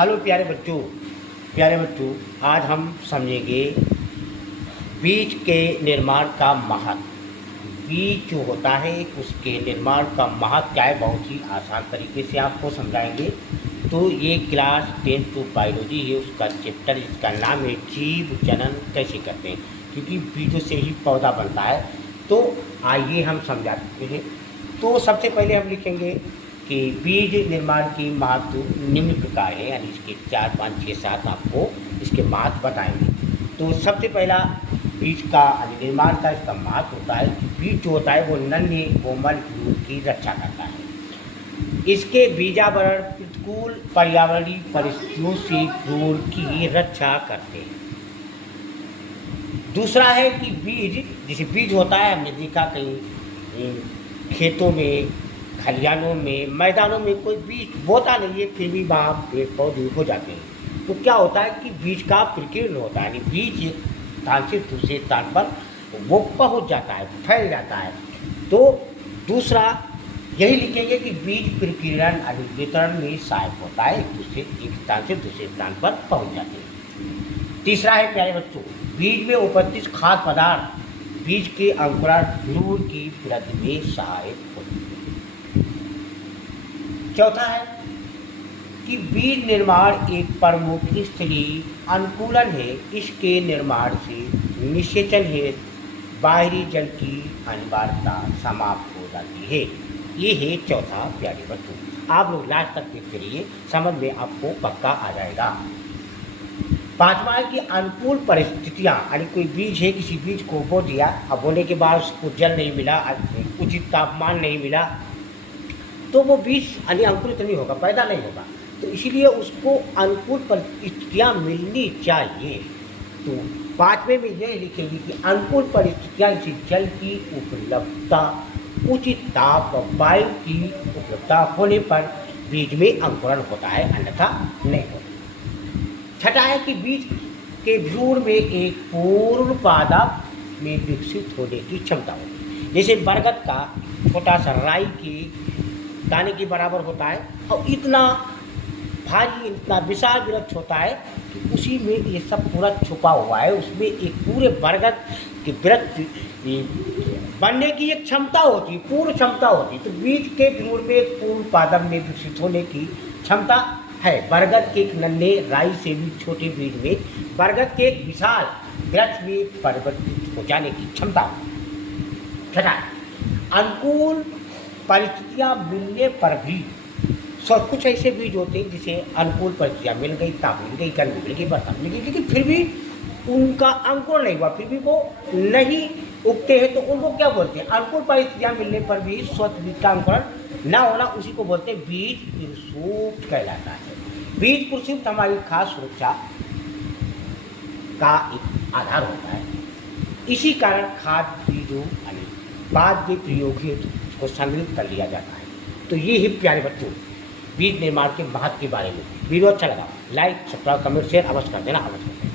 Hello प्यारे बच्चों, आज हम समझेंगे बीज के निर्माण का महत्व। बीज जो होता है उसके निर्माण का महत्व क्या है, बहुत ही आसान तरीके से आपको समझाएंगे। तो ये क्लास 10 टू बायोलॉजी है, उसका चैप्टर जिसका नाम है जीव जनन कैसे करते हैं, क्योंकि बीजों से ही पौधा बनता है। तो आइए हम समझाते हैं। तो सबसे पहले हम लिखेंगे कि बीज निर्माण की महत्व निम्न प्रकार है, यानी इसके 4, 5, 6, 7 आपको इसके महत्व बताएंगे। तो सबसे पहला बीज का निर्माण का इसका महत्व होता है कि बीज जो होता है वो नन्हे कोमल भ्रूण की रक्षा करता है। इसके बीजावरण प्रतिकूल पर्यावरणीय परिस्थितियों से भ्रूण की रक्षा करते हैं। दूसरा है कि बीज, जैसे बीज होता है, हमने देखा कहीं खेतों में, खलिहानों में, मैदानों में कोई बीज बोता नहीं है, फिर भी वहाँ पेड़ पौधे हो जाते हैं। तो क्या होता है कि बीज का प्रकीर्ण होता है, यानी बीज एक स्थान से दूसरे स्थान पर वो पहुँच जाता है, फैल जाता है। तो दूसरा यही लिखेंगे कि बीज प्रकीर्णन यानी वितरण में सहायक होता है, एक स्थान से दूसरे स्थान पर पहुँच जाते हैं। तीसरा है प्यारे बच्चों, बीज में उपस्थित खाद्य पदार्थ बीज के अंकुरण भ्रूण की वृद्धि में सहायक होते हैं। चौथा है कि बीज निर्माण एक प्रमुख स्थलीय अनुकूलन है। इसके निर्माण से निषेचन हेतु बाहरी जल की अनिवार्यता समाप्त हो जाती है। ये है चौथा प्यारे बच्चों। आप लोग लास्ट तक देखते रहिए, समझ में आपको पक्का आ जाएगा। पांचवा है कि अनुकूल परिस्थितियाँ, यानी कोई बीज है, किसी बीज को बो दिया, अब बोने के बाद उसको जल नहीं मिला, उचित तापमान नहीं मिला, तो वो बीज यानी अंकुरित नहीं होगा, पैदा नहीं होगा। तो इसीलिए उसको अनुकूल परिस्थितियाँ मिलनी चाहिए। तो पाँचवें में यह लिखेंगे कि अनुकूल परिस्थितियाँ जैसे जल की उपलब्धता, उचित ताप व वायु की उपलब्धता होने पर बीज में अंकुरण होता है, अन्यथा नहीं होता। छठा है कि बीज के भ्रूण में एक पूर्ण पादप में विकसित होने की क्षमता होती है। जैसे बरगद का छोटा सा राई के दाने के बराबर होता है, और इतना भारी, इतना विशाल वृक्ष होता है कि उसी में ये सब पूरा छुपा हुआ है। उसमें एक पूरे बरगद के वृक्ष बनने की एक क्षमता होती है, पूर्ण क्षमता होती है। तो बीज के भ्रूण में एक पूर्ण पादप में विकसित होने की क्षमता है। बरगद के एक नन्हे राई से भी छोटे बीज में बरगद के एक विशाल वृक्ष में परिवर्तित हो जाने की क्षमता है। छठा, अनुकूल परिस्थितियाँ मिलने पर भी सब कुछ ऐसे बीज होते हैं जिसे अनुकूल परिस्थितियाँ मिल गई, ताप मिल गई, गर्मी मिल गई, बरसात मिल गई, लेकिन फिर भी उनका अंकुरण नहीं हुआ, फिर भी वो नहीं उगते हैं। तो उनको क्या बोलते हैं? अनुकूल परिस्थितियाँ मिलने पर भी स्वच्छ बीज का अंकुरण ना होना, उसी को बोलते हैं बीज प्रसूप्त कहलाता है। बीज प्रसूप्त हमारी खास सुरक्षा का एक आधार होता है। इसी कारण खाद्य बीजों यानी बाद के प्रयोग हेतु को संग्रहित कर लिया जाता है। तो ये है प्यारे बच्चों बीज निर्माण के महत्व के बारे में। वीडियो अच्छा लगा लाइक, सब्सक्राइब, कमेंट, शेयर अवश्य कर देना, अवश्य कर देना।